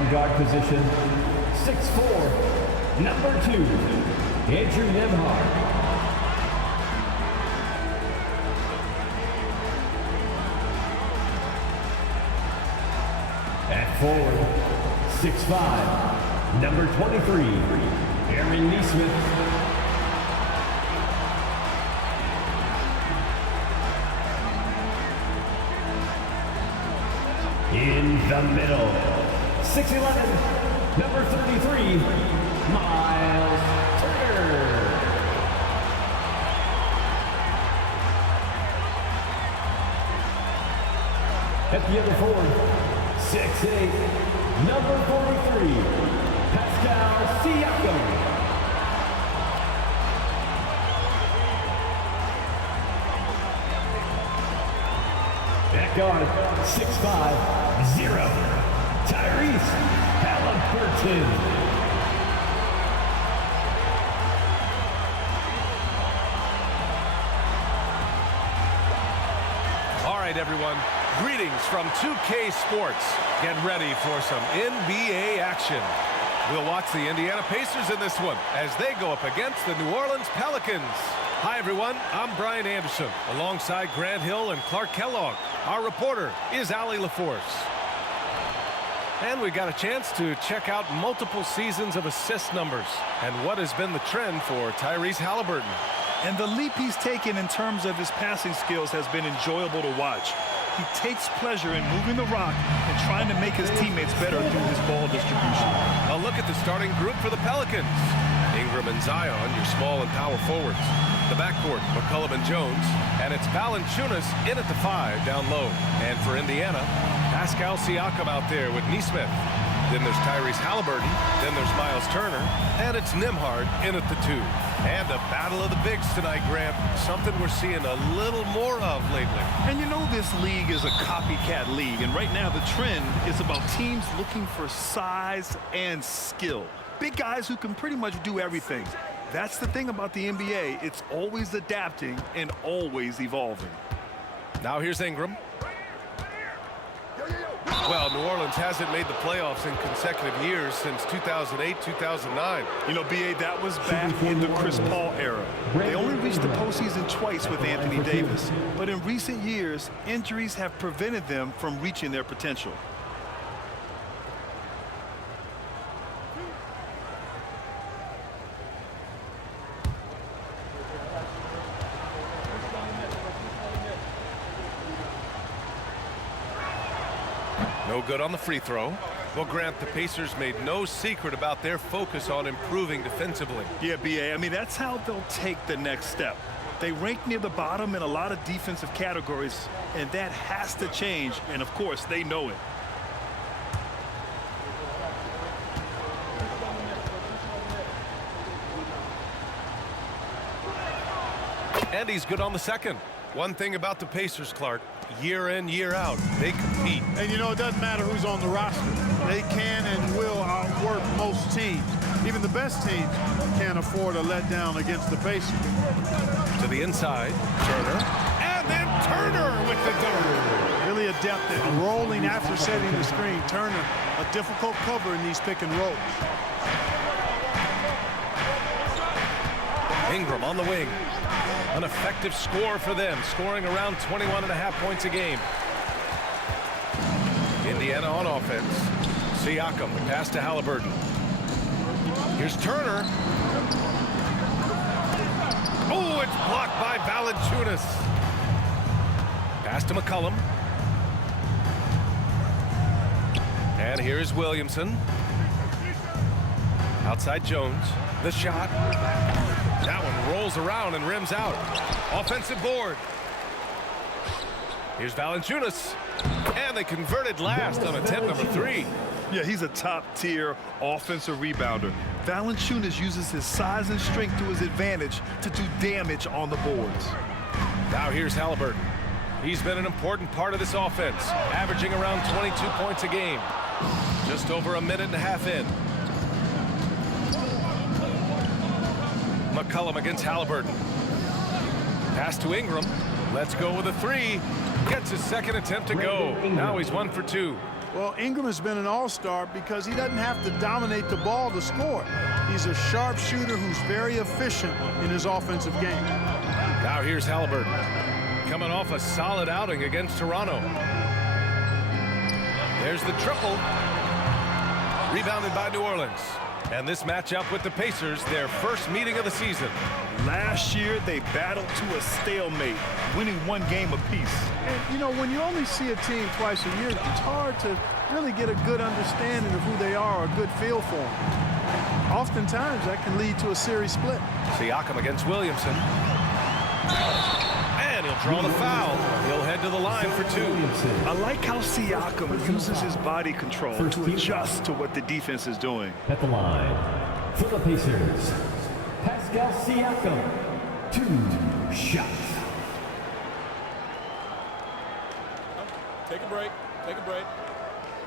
on guard position, 6'4", number 2, Andrew Nemhard. At forward, 6'5", number 23, Aaron Neesmith. In the middle, 6'11", number 33, Miles Turner. At the other forward, 6'8", number 43, Pascal Siakam. At guard, 6'5", 0, Tyrese Halliburton. All right, everyone. Greetings from 2K Sports. Get ready for some NBA action. We'll watch the Indiana Pacers in this one as they go up against the New Orleans Pelicans. Hi, everyone. I'm Brian Anderson, alongside Grant Hill and Clark Kellogg. Our reporter is Allie LaForce. And we got a chance to check out multiple seasons of assist numbers and what has been the trend for Tyrese Halliburton. And the leap he's taken in terms of his passing skills has been enjoyable to watch. He takes pleasure in moving the rock and trying to make his teammates better through his ball distribution. A look at the starting group for the Pelicans. Ingram and Zion, your small and power forwards. The backcourt, McCollum and Jones. And it's Valanciunas in at the 5 down low. And for Indiana, Pascal Siakam out there with Neesmith. Then there's Tyrese Halliburton. Then there's Miles Turner. And it's Nemhard in at the 2. And a battle of the bigs tonight, Grant. Something we're seeing a little more of lately. And you know this league is a copycat league. And right now the trend is about teams looking for size and skill. Big guys who can pretty much do everything. That's the thing about the NBA. It's always adapting and always evolving. Now here's Ingram. Well, New Orleans hasn't made the playoffs in consecutive years since 2008, 2009. You know, B.A., that was back in the Chris Paul era. They only reached the postseason twice with Anthony Davis. But in recent years, injuries have prevented them from reaching their potential. No good on the free throw. Well, Grant, the Pacers made no secret about their focus on improving defensively. Yeah, B.A., I mean, that's how they'll take the next step. They rank near the bottom in a lot of defensive categories, and that has to change, and of course, they know it. And he's good on the second. One thing about the Pacers, Clark, year in, year out, they compete. And, you know, it doesn't matter who's on the roster. They can and will outwork most teams. Even the best teams can't afford a letdown against the Pacers. To the inside, Turner. And then Turner with the dunk. Really adept at rolling after setting the screen. Turner, a difficult cover in these pick and rolls. Ingram on the wing. An effective score for them, scoring around 21.5 points a game. Indiana on offense. Siakam, the pass to Halliburton. Here's Turner. Oh, it's blocked by Valanciunas. Pass to McCollum. And here's Williamson. Outside Jones. The shot. That one rolls around and rims out. Offensive board. Here's Valanciunas. And they converted last on attempt number 3. Yeah, he's a top-tier offensive rebounder. Valanciunas uses his size and strength to his advantage to do damage on the boards. Now here's Halliburton. He's been an important part of this offense, averaging around 22 points a game. Just over a minute and a half in. McCollum against Halliburton. Pass to Ingram. Let's go with a 3. Gets his second attempt to go. Now he's 1 for 2. Well, Ingram has been an all-star because he doesn't have to dominate the ball to score. He's a sharp shooter who's very efficient in his offensive game. Now here's Halliburton, coming off a solid outing against Toronto. There's the triple. Rebounded by New Orleans. And this matchup with the Pacers, their first meeting of the season. Last year, they battled to a stalemate, winning one game apiece. And, you know, when you only see a team twice a year, it's hard to really get a good understanding of who they are or a good feel for them. Oftentimes, that can lead to a series split. Siakam against Williamson. And he'll draw the foul. He'll head to the line for two. I like how Siakam uses his body control to adjust to what the defense is doing. At the line for the Pacers, Pascal Siakam, 2 shots. Take a break. Take a break.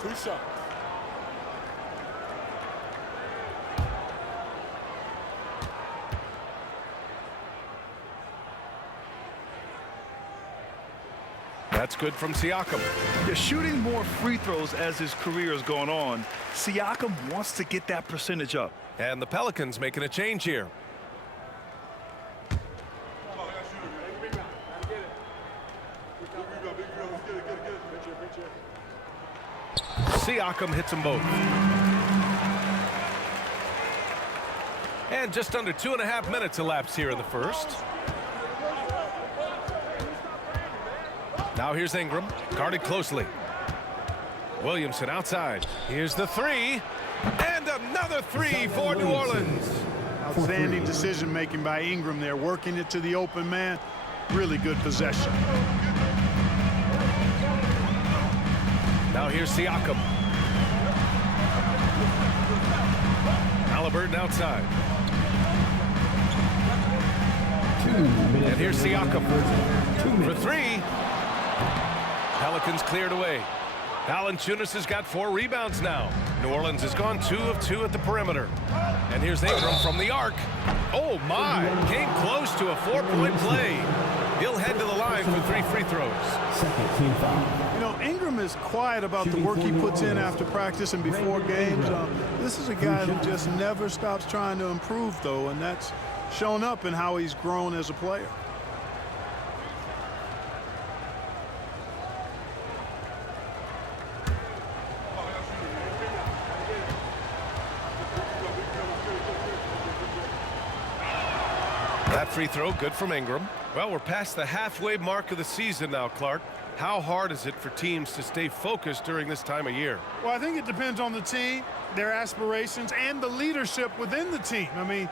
2 shots. That's good from Siakam. They're shooting more free throws as his career is going on. Siakam wants to get that percentage up. And the Pelicans making a change here. Siakam hits them both. And just under 2.5 minutes elapsed here in the first. Now here's Ingram, guarded closely. Williamson outside. Here's the three. And another three for New Orleans. Outstanding decision-making by Ingram there, working it to the open man. Really good possession. Now here's Siakam. Halliburton outside. And here's Siakam for three. Pelicans cleared away. Valanciunas has got 4 rebounds now. New Orleans has gone 2 of 2 at the perimeter. And here's Ingram from the arc. Oh my, came close to a 4-point play. He'll head to the line for 3 free throws. Second team foul. You know, Ingram is quiet about the work he puts in after practice and before games. This is a guy who just never stops trying to improve, though, and that's shown up in how he's grown as a player. That free throw, good from Ingram. Well, we're past the halfway mark of the season now, Clark. How hard is it for teams to stay focused during this time of year? Well, I think it depends on the team, their aspirations, and the leadership within the team. I mean,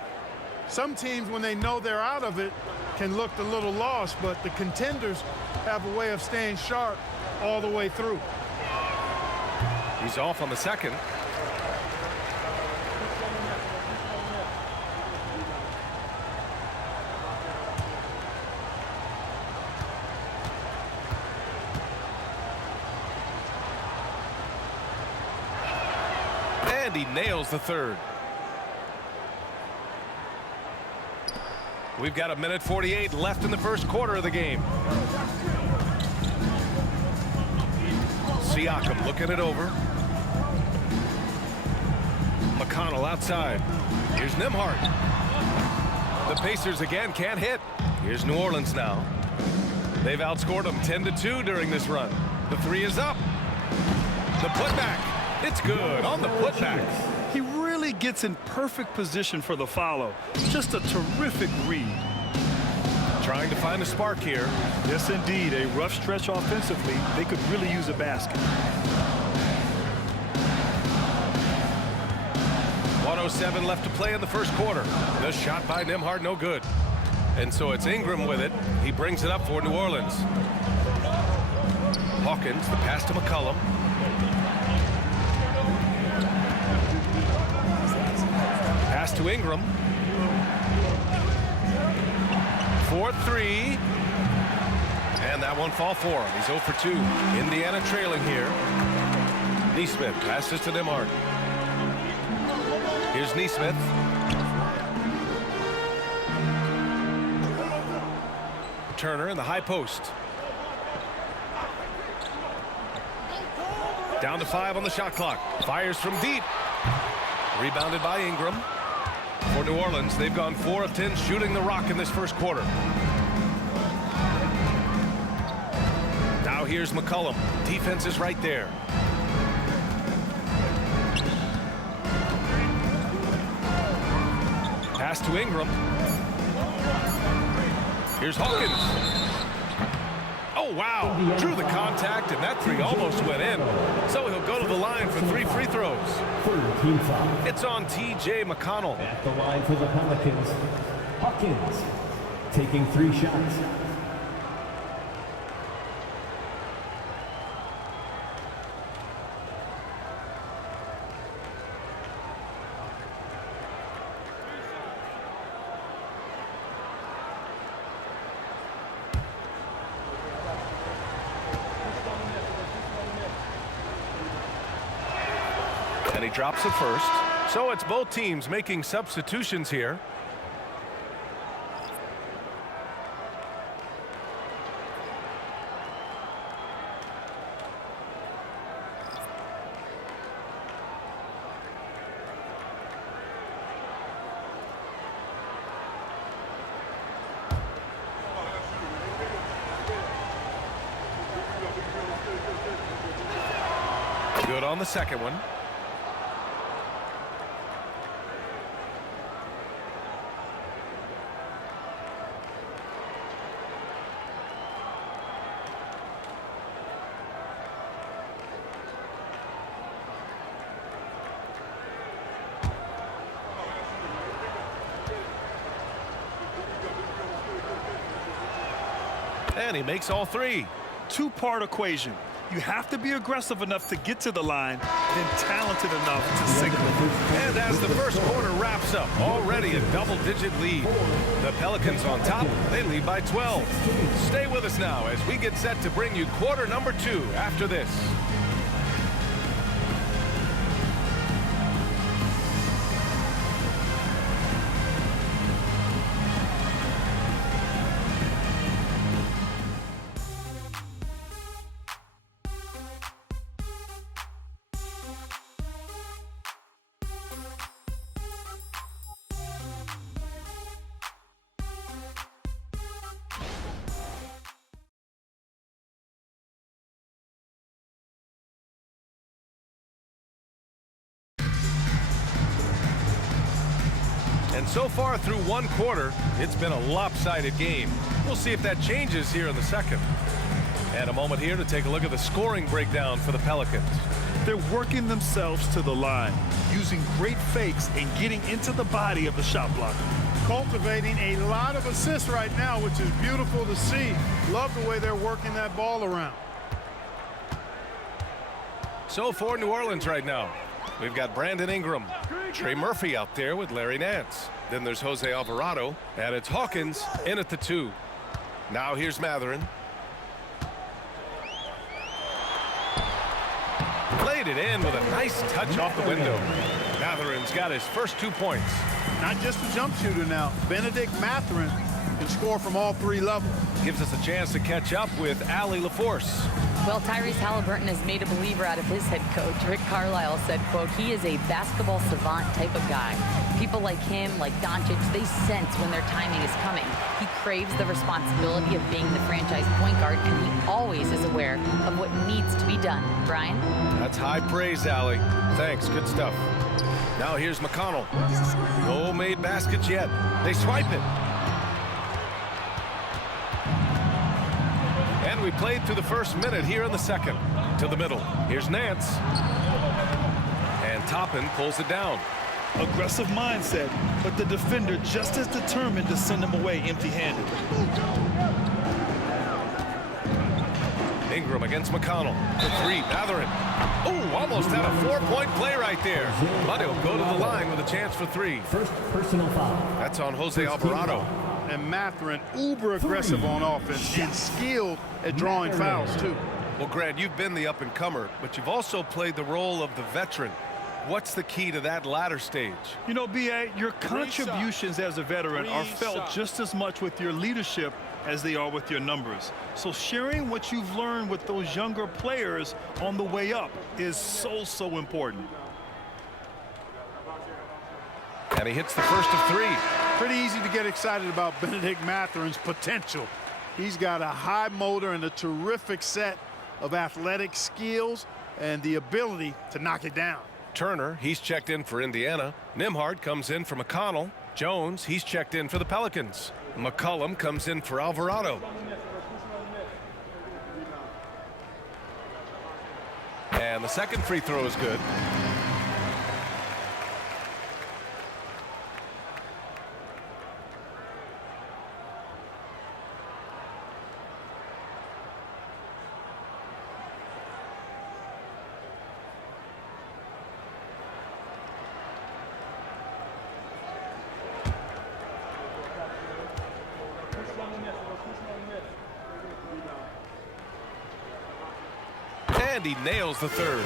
some teams, when they know they're out of it, can look a little lost, but the contenders have a way of staying sharp all the way through. He's off on the second. And he nails the third. We've got 1:48 left in the first quarter of the game. Siakam looking it over. McConnell outside. Here's Nembhard. The Pacers again can't hit. Here's New Orleans now. They've outscored them 10-2 during this run. The three is up. The putback. It's good on the putback. He really gets in perfect position for the follow. Just a terrific read. Trying to find a spark here. Yes, indeed. A rough stretch offensively. They could really use a basket. 1:07 left to play in the first quarter. The shot by Nembhard, no good. And so it's Ingram with it. He brings it up for New Orleans. Hawkins, the pass to McCollum. Pass to Ingram. 4-3. And that one fall for him. He's 0 for 2. Indiana trailing here. Nesmith passes to Nembhard. Here's Nesmith. Turner in the high post. Down to 5 on the shot clock. Fires from deep. Rebounded by Ingram. For New Orleans, they've gone 4 of 10 shooting the rock in this first quarter. Now here's McCollum. Defense is right there. Pass to Ingram. Here's Hawkins. Oh, wow. Drew the contact, and that three almost went in. So he'll go to the line for 3 free throws. Team foul. It's on T.J. McConnell. At the line for the Pelicans, Hawkins taking 3 shots. And he drops it first. So it's both teams making substitutions here. Good on the second one. And he makes all 3. Two-part equation. You have to be aggressive enough to get to the line, then talented enough to signal. And as the first quarter wraps up, already a double-digit lead. The Pelicans on top, they lead by 12. Stay with us now as we get set to bring you quarter number 2 after this. And so far through one quarter, it's been a lopsided game. We'll see if that changes here in the second. And a moment here to take a look at the scoring breakdown for the Pelicans. They're working themselves to the line, using great fakes and getting into the body of the shot blocker. Cultivating a lot of assists right now, which is beautiful to see. Love the way they're working that ball around. So for New Orleans right now, we've got Brandon Ingram, Trey Murphy out there with Larry Nance. Then there's Jose Alvarado, and it's Hawkins in at the 2. Now here's Mathurin. Played it in with a nice touch off the window. Mathurin's got his first 2 points. Not just a jump shooter now. Benedict Mathurin can score from all 3 levels. Gives us a chance to catch up with Allie LaForce. Well, Tyrese Halliburton has made a believer out of his head coach. Rick Carlisle said, quote, he is a basketball savant type of guy. People like him, like Doncic, they sense when their timing is coming. He craves the responsibility of being the franchise point guard, and he always is aware of what needs to be done. Brian? That's high praise, Allie. Thanks, good stuff. Now here's McConnell. No made baskets yet. They swipe it. And we played through the first minute here in the second. To the middle. Here's Nance. And Toppin pulls it down. Aggressive mindset, but the defender just as determined to send him away empty-handed. Ingram against McConnell. The 3, Mathurin. Oh, almost had a 4-point play right there. But he'll go to the line with a chance for 3. First personal foul. That's on Jose Alvarado. And Mathurin, uber aggressive on offense and skilled at drawing fouls, too. Well, Grant, you've been the up-and-comer, but you've also played the role of the veteran. What's the key to that latter stage? You know, B.A., your contributions as a veteran are felt just as much with your leadership as they are with your numbers. So sharing what you've learned with those younger players on the way up is so important. And he hits the first of 3. Pretty easy to get excited about Benedict Matherin's potential. He's got a high motor and a terrific set of athletic skills and the ability to knock it down. Turner, he's checked in for Indiana. Nembhard comes in for McConnell. Jones, he's checked in for the Pelicans. McCollum comes in for Alvarado. And the second free throw is good. And he nails the third.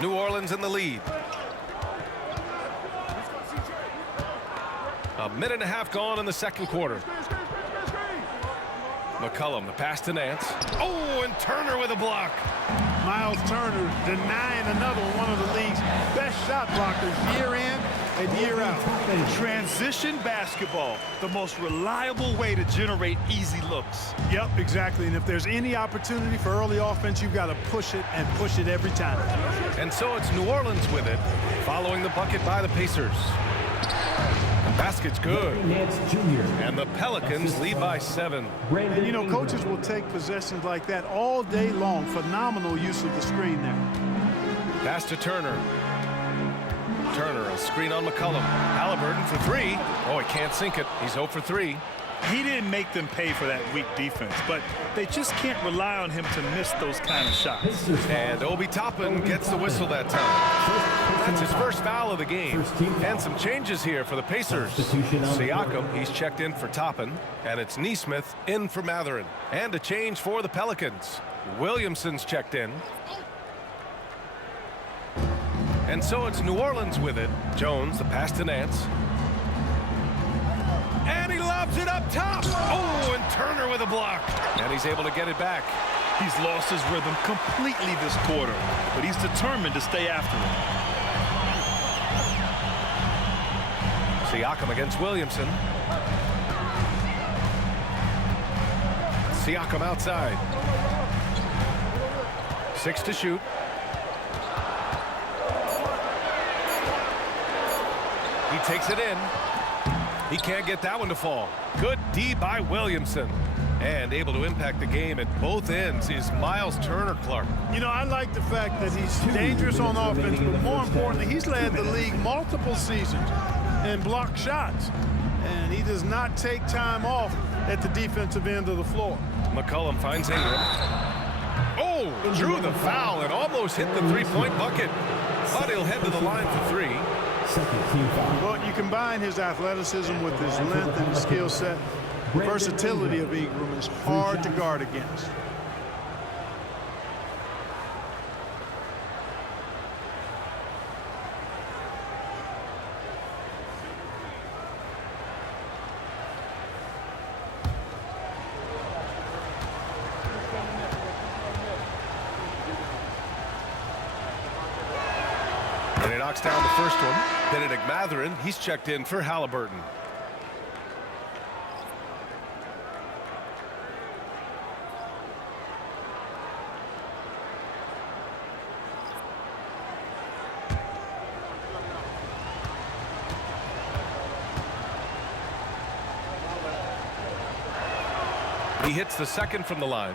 New Orleans in the lead. A minute and a half gone in the second quarter. McCollum, the pass to Nance. Oh, and Turner with a block. Miles Turner denying another one of the league's best shot blockers year in and year out. Transition basketball, the most reliable way to generate easy looks. Yep, exactly. And if there's any opportunity for early offense, you've got to push it and push it every time. And so it's New Orleans with it, following the bucket by the Pacers. The basket's good. Nance Jr. And the Pelicans lead by 7. And, you know, coaches will take possessions like that all day long. Phenomenal use of the screen there. Pass to Turner. Turner, a screen on McCollum. Halliburton for 3. Oh, he can't sink it. He's 0 for 3. He didn't make them pay for that weak defense, but they just can't rely on him to miss those kind of shots. And Obi Toppin gets the whistle that time. That's his first foul of the game. And some changes here for the Pacers. Siakam, he's checked in for Toppin. And it's Nesmith in for Matherin. And a change for the Pelicans. Williamson's checked in. And so it's New Orleans with it. Jones, the pass to Nance. And he lobs it up top. Oh, and Turner with a block. And he's able to get it back. He's lost his rhythm completely this quarter, but he's determined to stay after it. Siakam against Williamson. Siakam outside. 6 to shoot. He takes it in. He can't get that one to fall. Good D by Williamson. And able to impact the game at both ends is Miles Turner Clark. You know, I like the fact that he's dangerous on offense, but more importantly, he's led the league multiple seasons and blocked shots. And he does not take time off at the defensive end of the floor. McCollum finds Ingram. Oh, drew the foul and almost hit the three-point bucket. But he'll head to the line for 3. Second team foul. Well, you combine his athleticism with his length and his skill set. The versatility of Ingram is hard to guard against. And he knocks down the first one. Benedict Matherin, he's checked in for Halliburton. He hits the second from the line.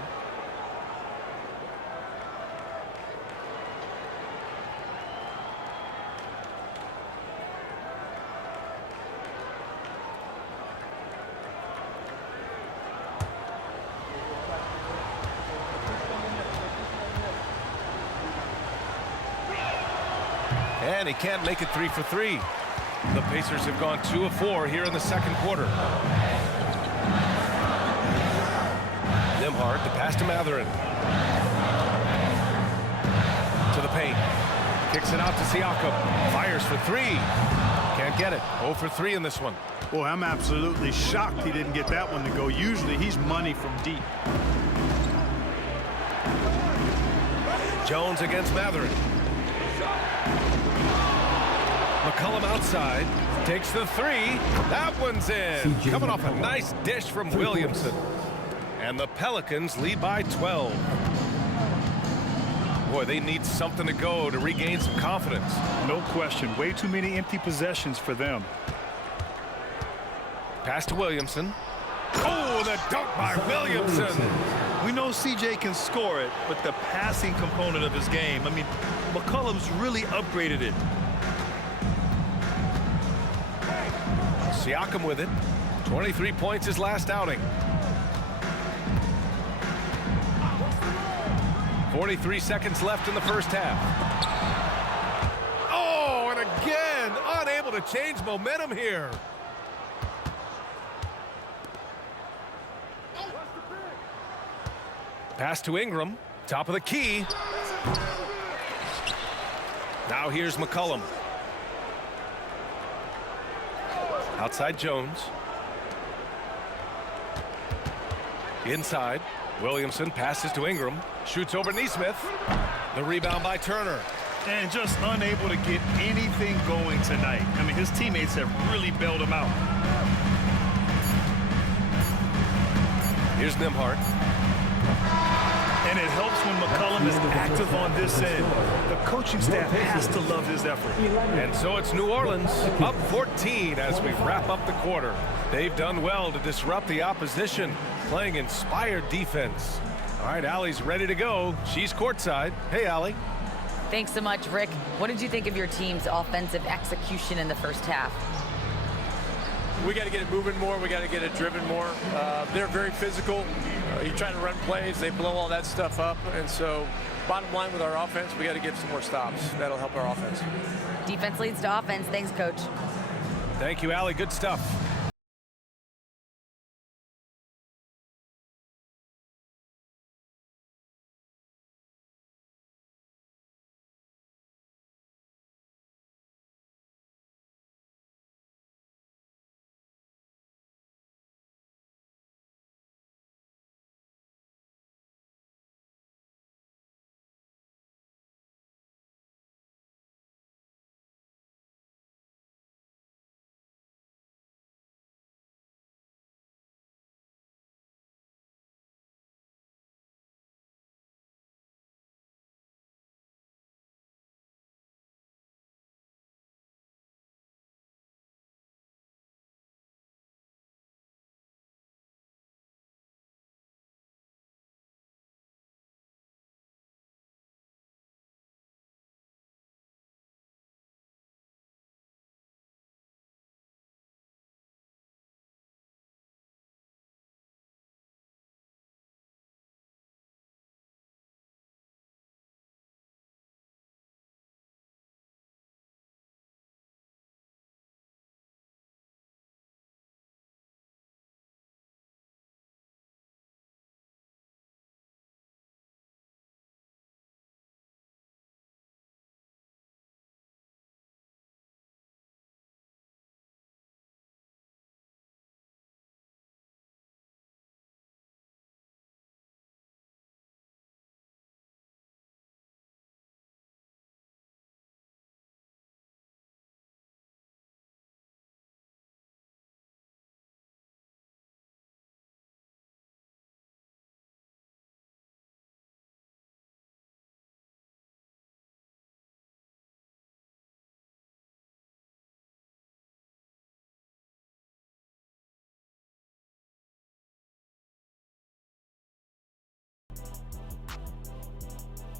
And he can't make it 3 for 3. The Pacers have gone 2 of 4 here in the second quarter. Nembhard, the pass to Matherin. paint. Kicks it out to Siakam. Fires for three. Can't get it. 0 for 3 in this one. Boy, I'm absolutely shocked he didn't get that one to go. Usually he's money from deep. Jones against Matherin. McCollum outside. Takes the three. That one's in. Coming off a nice dish from Williamson. And the Pelicans lead by 12. Boy, they need something to go to regain some confidence. No question. Way too many empty possessions for them. Pass to Williamson. Oh, the dunk by Williamson. We know CJ can score it, but the passing component of his game, I mean, McCollum's really upgraded it. Siakam with it. 23 points his last outing. 43 seconds left in the first half. Oh, and again, unable to change momentum here. Pass to Ingram. Top of the key. Now here's McCollum. Outside Jones. Inside. Williamson passes to Ingram. Shoots over Neesmith. The rebound by Turner. And just unable to get anything going tonight. I mean, his teammates have really bailed him out. Here's Nembhard. And it helps when McCollum is active on this end. The coaching staff has to love his effort. And so it's New Orleans up 14 as we wrap up the quarter. They've done well to disrupt the opposition, playing inspired defense. All right, Allie's ready to go. She's courtside. Hey, Allie. Thanks so much, Rick. What did you think of your team's offensive execution in the first half? We got to get it moving more. We got to get it driven more. They're very physical. You're trying to run plays. They blow all that stuff up. And so bottom line with our offense, we got to get some more stops. That'll help our offense. Defense leads to offense. Thanks, Coach. Thank you, Allie. Good stuff.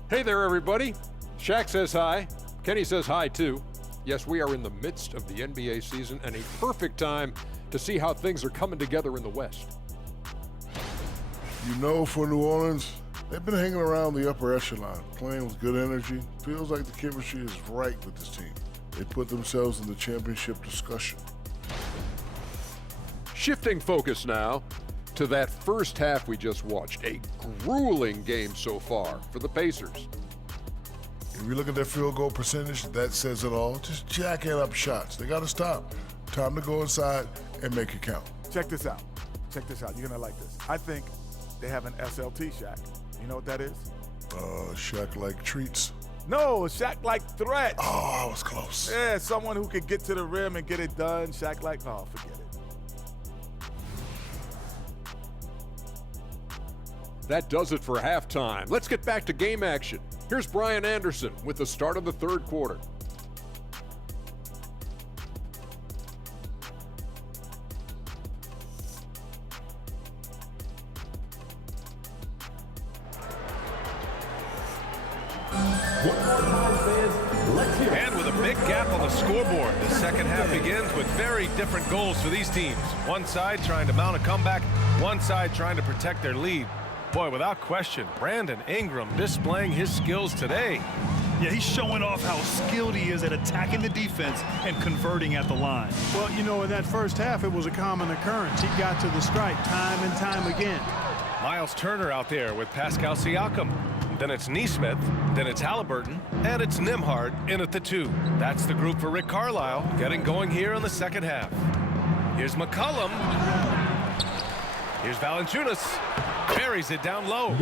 Hey there, everybody. Shaq says hi. Kenny says hi, too. Yes, we are in the midst of the NBA season and a perfect time to see how things are coming together in the West. You know, for New Orleans, they've been hanging around the upper echelon, playing with good energy. Feels like the chemistry is right with this team. They put themselves in the championship discussion. Shifting focus now to that first half we just watched. A grueling game so far for the Pacers. If you look at their field goal percentage, that says it all. Just jacking up shots. They got to stop. Time to go inside and make it count. Check this out. Check this out. You're going to like this. I think they have an SLT Shaq. You know what that is? Shaq like treats. No, Shaq like threat. Oh, I was close. Yeah, someone who could get to the rim and get it done. Shaq like, oh, forget it. That does it for halftime. Let's get back to game action. Here's Brian Anderson with the start of the third quarter. And with a big gap on the scoreboard, the second half begins with very different goals for these teams. One side trying to mount a comeback, one side trying to protect their lead. Boy, without question, Brandon Ingram displaying his skills today. Yeah, he's showing off how skilled he is at attacking the defense and converting at the line. Well, you know, in that first half, it was a common occurrence. He got to the stripe time and time again. Miles Turner out there with Pascal Siakam. Then it's Neesmith, then it's Halliburton, and it's Nembhard in at the 2. That's the group for Rick Carlisle getting going here in the second half. Here's McCollum. Here's Valanciunas. Buries it down low.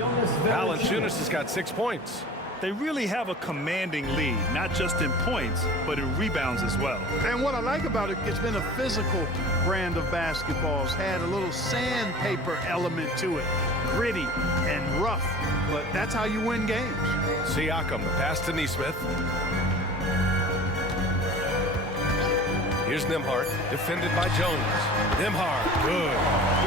Valanciunas has got 6 points. They really have a commanding lead, not just in points, but in rebounds as well. And what I like about it, it's been a physical brand of basketball. It's had a little sandpaper element to it. Gritty and rough, but that's how you win games. Siakam, the pass to Neesmith. Here's Nembhard, defended by Jones. Nembhard, good.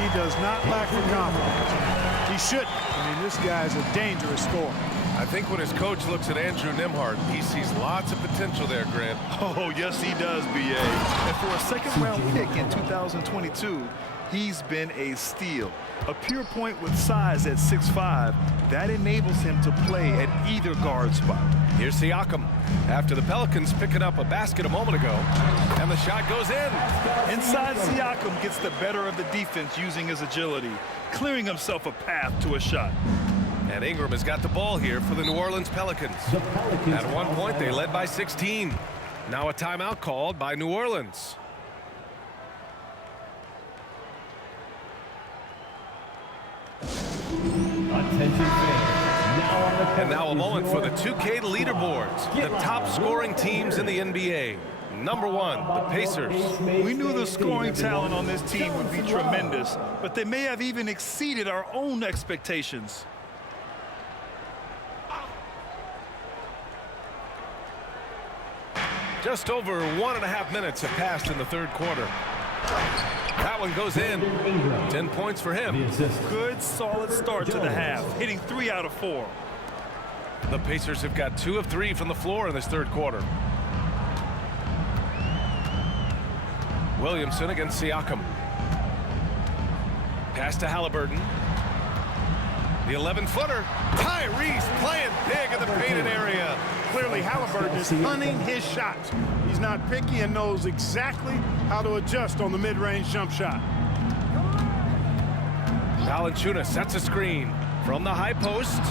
He does not lack for confidence. He shouldn't. I mean, this guy's a dangerous scorer. I think when his coach looks at Andrew Nembhard, he sees lots of potential there, Grant. Oh, yes, he does, B.A. And for a second-round pick in 2022, he's been a steal. A pure point with size at 6'5", that enables him to play at either guard spot. Here's Siakam after the Pelicans picking up a basket a moment ago, and the shot goes in. Inside, Siakam gets the better of the defense using his agility, clearing himself a path to a shot. And Ingram has got the ball here for the New Orleans Pelicans. At one point, they led by 16. Now a timeout called by New Orleans. Attention fans. And now a moment for the 2K leaderboards. The top scoring teams in the NBA. Number 1, the Pacers. We knew the scoring talent on this team would be tremendous, but they may have even exceeded our own expectations. Just over 1.5 minutes have passed in the third quarter. That one goes in. 10 points for him. Good, solid start to the half, hitting 3 out of 4. The Pacers have got 2 of 3 from the floor in this third quarter. Williamson against Siakam. Pass to Halliburton. The 11-footer. Tyrese playing big in the painted area. Clearly, Halliburton is hunting his shots. He's not picky and knows exactly how to adjust on the mid-range jump shot. Valanciunas sets a screen from the high post.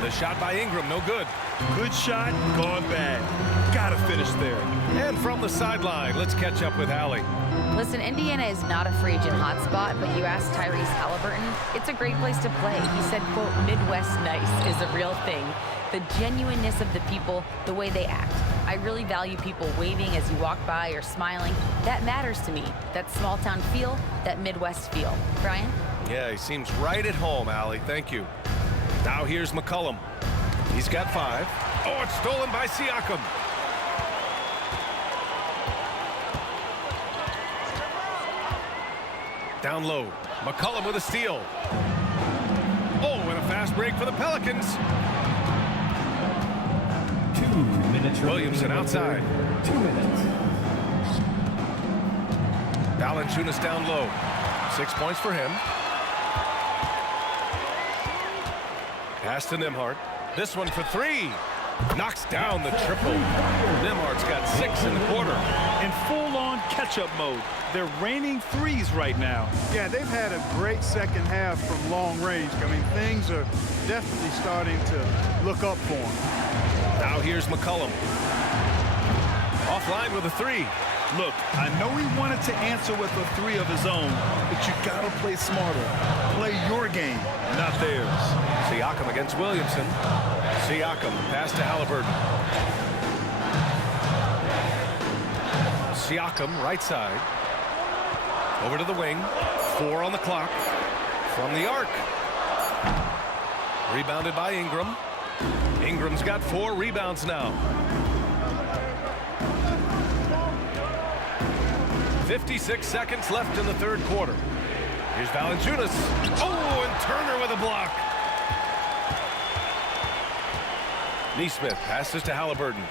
The shot by Ingram, no good. Good shot, gone bad. Gotta finish there. And from the sideline, let's catch up with Allie. Listen, Indiana is not a free agent hotspot, but you asked Tyrese Halliburton, it's a great place to play. He said, quote, Midwest nice is a real thing. The genuineness of the people, the way they act. I really value people waving as you walk by or smiling. That matters to me. That small town feel, that Midwest feel. Brian? Yeah, he seems right at home, Allie. Thank you. Now here's McCollum. He's got 5. Oh, it's stolen by Siakam. Down low. McCollum with a steal. Oh, and a fast break for the Pelicans. 2 minutes. Williamson outside. 2 minutes. Valanciunas down low. 6 points for him. Pass to Nembhard. This one for 3. Knocks down the triple. Nembhard's got 6 in the quarter. In full-on catch-up mode. They're raining threes right now. Yeah, they've had a great second half from long range. I mean, things are definitely starting to look up for them. Now here's McCollum. Offline with a three. Look, I know he wanted to answer with a three of his own, but you gotta play smarter. Play your game, not theirs. Siakam against Williamson. Siakam, pass to Halliburton. Siakam, right side. Over to the wing. 4 on the clock. From the arc. Rebounded by Ingram. Ingram's got 4 rebounds now. 56 seconds left in the third quarter. Here's Valanciunas. Oh, and Turner with a block. Neesmith passes to Halliburton.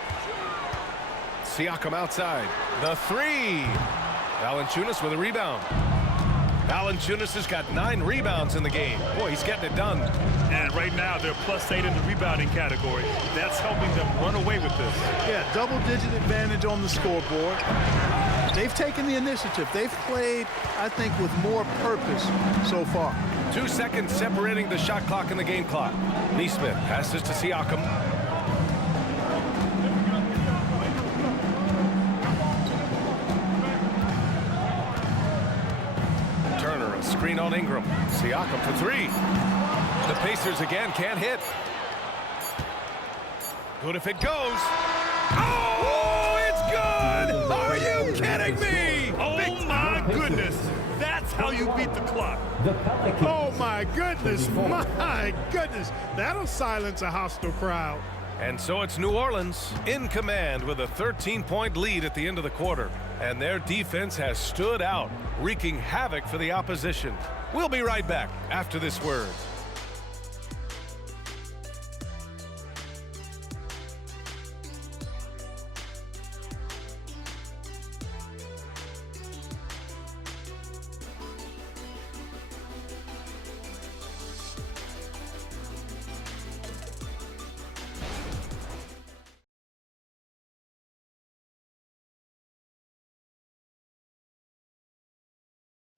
Siakam outside. The three. Valanciunas with a rebound. Valanciunas has got 9 rebounds in the game. Boy, he's getting it done. And right now, they're +8 in the rebounding category. That's helping them run away with this. Yeah, double-digit advantage on the scoreboard. They've taken the initiative. They've played, I think, with more purpose so far. 2 seconds separating the shot clock and the game clock. Neesmith passes to Siakam. Turner, a screen on Ingram. Siakam for 3. The Pacers again can't hit. Good if it goes. Oh, it's good! Are you kidding me? Oh, my goodness. That's how you beat the clock. Oh, my goodness. My goodness. That'll silence a hostile crowd. And so it's New Orleans in command with a 13-point lead at the end of the quarter. And their defense has stood out, wreaking havoc for the opposition. We'll be right back after this word.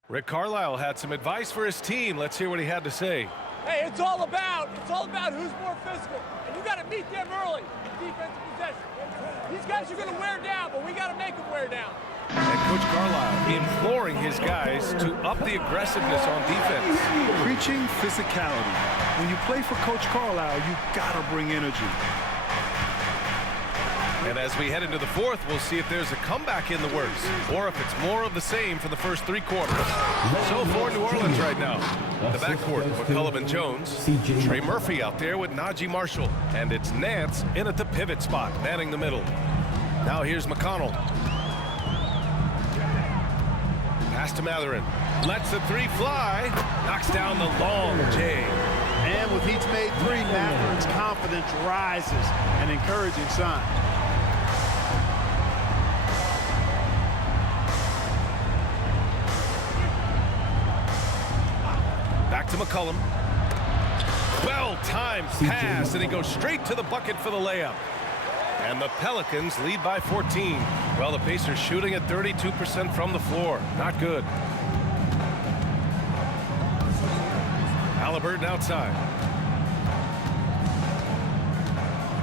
Rick Carlisle had some advice for his team. Let's hear what he had to say. Hey, it's all about who's more physical. And you got to meet them early in defensive possession. These guys are going to wear down, but we got to make them wear down. And Coach Carlisle imploring his guys to up the aggressiveness on defense. Preaching physicality. When you play for Coach Carlisle, you got to bring energy. And as we head into the fourth, we'll see if there's a comeback in the works or if it's more of the same for the first 3 quarters. So for New Orleans right now, the backcourt, McCollum and Jones. Trey Murphy out there with Najee Marshall. And it's Nance in at the pivot spot, manning the middle. Now here's McConnell. Pass to Matherin. Lets the 3 fly. Knocks down the long J. And with each made 3, Matherin's confidence rises, an encouraging sign. Back to McCollum. Well-timed pass, and he goes straight to the bucket for the layup. And the Pelicans lead by 14. Well, the Pacers shooting at 32% from the floor. Not good. Halliburton outside.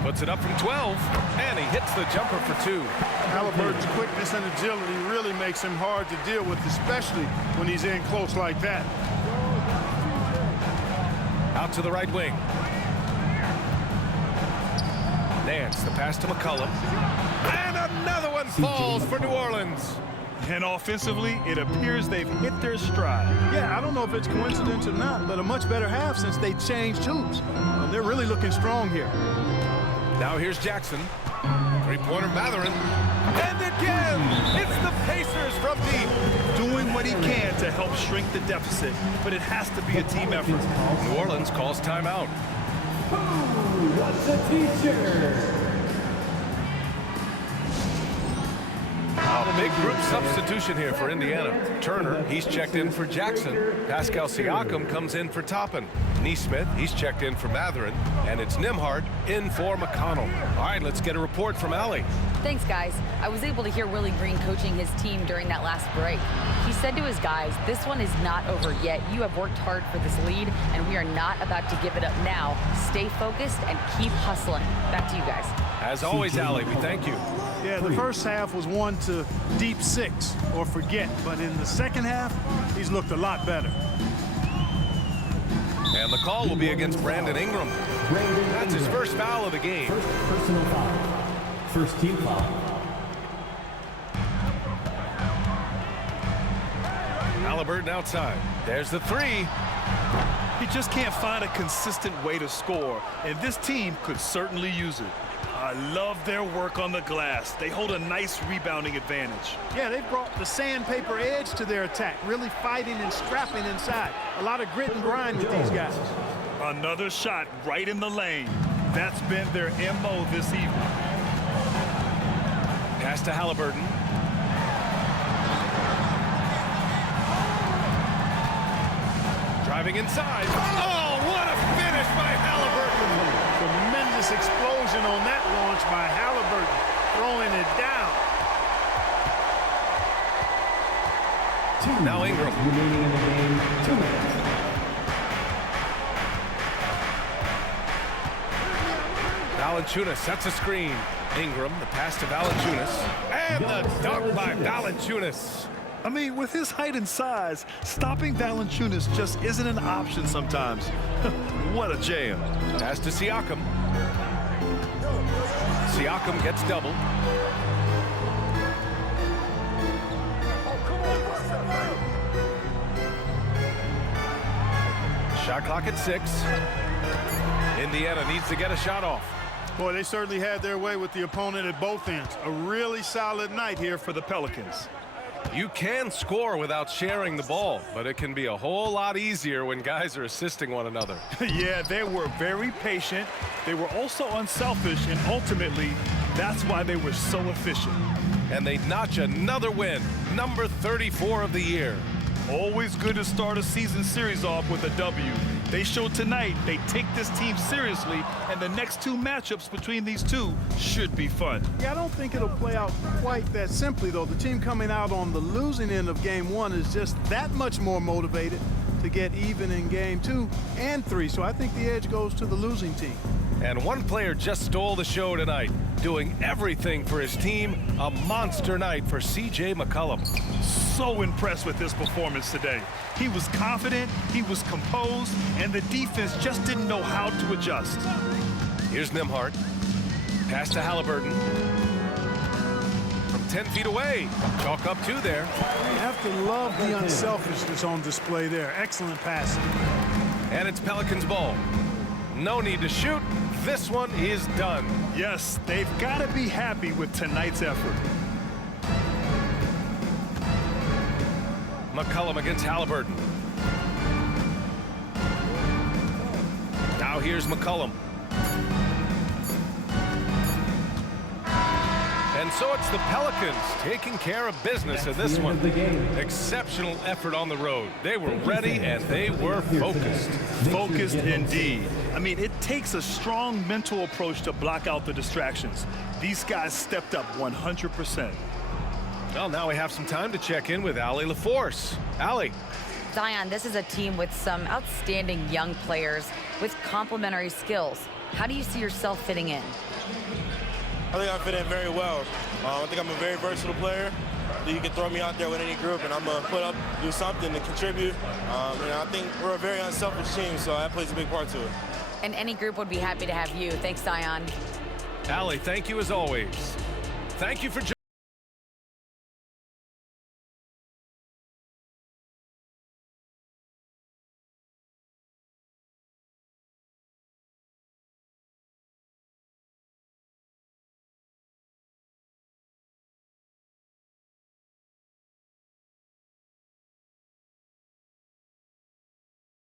Puts it up from 12, and he hits the jumper for 2. Halliburton's quickness and agility really makes him hard to deal with, especially when he's in close like that. Out to the right wing. Nance, the pass to McCollum. And another one falls for New Orleans. And offensively, it appears they've hit their stride. Yeah, I don't know if it's coincidence or not, but a much better half since they changed hoops. They're really looking strong here. Now here's Jackson. 3-pointer Matherin. And again, it's the Pacers from deep. Doing what he can to help shrink the deficit, but it has to be a team effort. New Orleans calls timeout. What's a t-shirt? A big group substitution here for Indiana. Turner, he's checked in for Jackson. Pascal Siakam comes in for Toppin. Neesmith, he's checked in for Matherin. And it's Nembhard in for McConnell. All right, let's get a report from Allie. Thanks, guys. I was able to hear Willie Green coaching his team during that last break. He said to his guys, this one is not over yet. You have worked hard for this lead, and we are not about to give it up now. Stay focused and keep hustling. Back to you guys. As always, Allie, we thank you. Yeah, the first half was 1 to deep 6 or forget, but in the second half, he's looked a lot better. And the call will be against Brandon Ingram. That's his first foul of the game. First personal foul. First team foul. Halliburton outside. There's the three. He just can't find a consistent way to score, and this team could certainly use it. I love their work on the glass. They hold a nice rebounding advantage. Yeah, they've brought the sandpaper edge to their attack, really fighting and scrapping inside. A lot of grit and grind with these guys. Another shot right in the lane. That's been their MO this evening. Pass to Halliburton. Driving inside. Oh, what a finish by Halliburton. Tremendous explosion on that launch by Halliburton, throwing it down. Now Ingram. Remaining in the game, 2 minutes. Valanciunas sets a screen. Ingram, the pass to Valanciunas. And the dunk by Valanciunas. I mean, with his height and size, stopping Valanciunas just isn't an option sometimes. What a jam. Pass to Siakam. Siakam gets doubled. Shot clock at 6. Indiana needs to get a shot off. Boy, they certainly had their way with the opponent at both ends. A really solid night here for the Pelicans. You can score without sharing the ball, but it can be a whole lot easier when guys are assisting one another. Yeah, they were very patient. They were also unselfish, and ultimately, that's why they were so efficient. And they notch another win, number 34 of the year. Always good to start a season series off with a W. They showed tonight they take this team seriously, and the next 2 matchups between these two should be fun. Yeah, I don't think it'll play out quite that simply, though. The team coming out on the losing end of game 1 is just that much more motivated to get even in game 2 and 3. So I think the edge goes to the losing team. And one player just stole the show tonight, doing everything for his team. A monster night for C.J. McCollum. So impressed with his performance today. He was confident, he was composed, and the defense just didn't know how to adjust. Here's Nembhard. Pass to Halliburton. From 10 feet away. Chalk up 2 there. You have to love the unselfishness on display there. Excellent passing. And it's Pelicans ball. No need to shoot. This one is done. Yes, they've got to be happy with tonight's effort. McCollum against Halliburton. Now here's McCollum. And so it's the Pelicans taking care of business in this one. Exceptional effort on the road. They were ready and they were focused. Focused indeed. I mean, it takes a strong mental approach to block out the distractions. These guys stepped up 100%. Well, now we have some time to check in with Allie LaForce. Allie. Zion, this is a team with some outstanding young players with complementary skills. How do you see yourself fitting in? I think I fit in very well. I think I'm a very versatile player. You can throw me out there with any group, and I'm going to put up, do something to contribute. I think we're a very unselfish team, so that plays a big part to it. And any group would be happy to have you. Thanks, Zion. Allie, thank you as always. Thank you for joining.